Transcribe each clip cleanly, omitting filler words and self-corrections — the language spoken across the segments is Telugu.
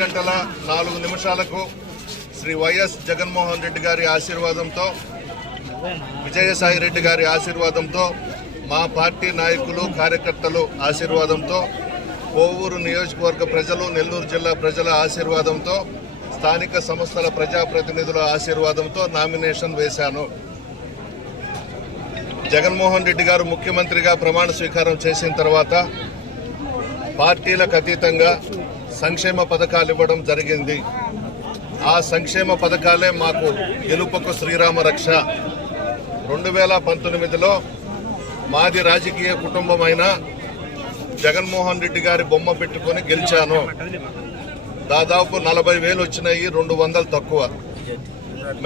గంటల శ్రీ వైఎస్ జగన్మోహన్ రెడ్డి గారి ఆశీర్వాదంతో, విజయసాయి రెడ్డి గారి ఆశీర్వాదంతో, మా పార్టీ నాయకులు కార్యకర్తలు ఆశీర్వాదంతో, కోవూరు నియోజకవర్గ ప్రజలు, నెల్లూరు జిల్లా ప్రజల ఆశీర్వాదంతో, స్థానిక సంస్థల ప్రజాప్రతినిధుల ఆశీర్వాదంతో నామినేషన్ వేశాను. జగన్మోహన్ రెడ్డి గారు ముఖ్యమంత్రిగా ప్రమాణ స్వీకారం చేసిన తర్వాత పార్టీలకు అతీతంగా సంక్షేమ పథకాలు ఇవ్వడం జరిగింది. ఆ సంక్షేమ పథకాలే మాకు గెలుపుకు శ్రీరామ రక్ష. 2019లో మాది రాజకీయ కుటుంబమైన జగన్మోహన్ రెడ్డి గారి బొమ్మ పెట్టుకొని గెలిచాను. దాదాపు 40,000 వచ్చినాయి, 200 తక్కువ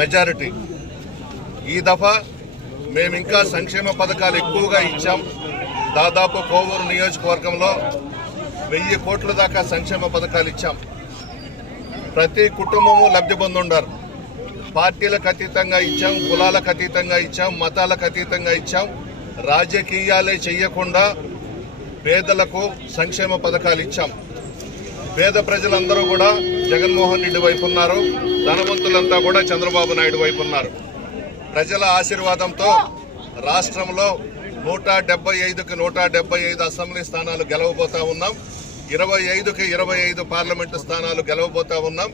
మెజారిటీ. ఈ దఫా మేమింకా సంక్షేమ పథకాలు ఎక్కువగా ఇచ్చాం. దాదాపు కోవూరు నియోజకవర్గంలో 1000 కోట్ల దాకా సంక్షేమ పథకాలు ఇచ్చాం. ప్రతి కుటుంబము లబ్ధి పొందుండారు. పార్టీలకు అతీతంగా ఇచ్చాం, కులాలకు అతీతంగా ఇచ్చాం, మతాలకు అతీతంగా ఇచ్చాం. రాజకీయాలే చెయ్యకుండా పేదలకు సంక్షేమ పథకాలు ఇచ్చాం. పేద ప్రజలందరూ కూడా జగన్మోహన్ రెడ్డి వైపు ఉన్నారు, ధనవంతులంతా కూడా చంద్రబాబు నాయుడు వైపు ఉన్నారు. ప్రజల ఆశీర్వాదంతో రాష్ట్రంలో 175కి 175 అసెంబ్లీ స్థానాలు గెలవబోతా ఉన్నాం. 25కి 25 పార్లమెంటు స్థానాలు గెలవబోతా ఉన్నాం.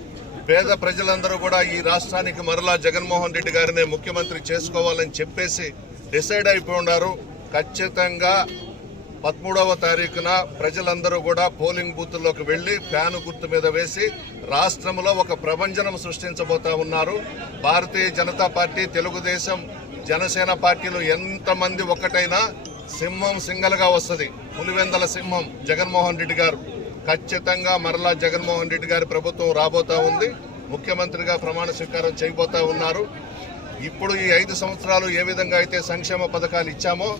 పేద ప్రజలందరూ కూడా ఈ రాష్ట్రానికి మరలా జగన్మోహన్ రెడ్డి గారినే ముఖ్యమంత్రి చేసుకోవాలని చెప్పేసి డిసైడ్ అయిపోయి ఉన్నారు. ఖచ్చితంగా 13వ తారీఖున ప్రజలందరూ కూడా పోలింగ్ బూత్ల్లోకి వెళ్లి ఫ్యాను గుర్తు మీద వేసి రాష్ట్రంలో ఒక ప్రభంజనం సృష్టించబోతా ఉన్నారు. భారతీయ జనతా పార్టీ, తెలుగుదేశం, జనసేన పార్టీలు ఎంతమంది ఒక్కటైనా సింహం సింగల్గా వస్తుంది. పులివెందల సింహం జగన్మోహన్ రెడ్డి గారు. ఖచ్చితంగా మరలా జగన్మోహన్ రెడ్డి గారి ప్రభుత్వం రాబోతా ఉంది. ముఖ్యమంత్రిగా ప్రమాణ స్వీకారం చేయబోతా ఉన్నారు. ఇప్పుడు ఈ 5 సంవత్సరాలు ఏ విధంగా అయితే సంక్షేమ పథకాలు ఇచ్చామో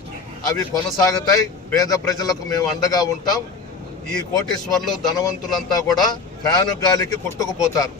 అవి కొనసాగుతాయి. పేద ప్రజలకు మేము అండగా ఉంటాం. ఈ కోటీశ్వర్లు, ధనవంతులంతా కూడా ఫ్యాను గాలికి కొట్టుకుపోతారు.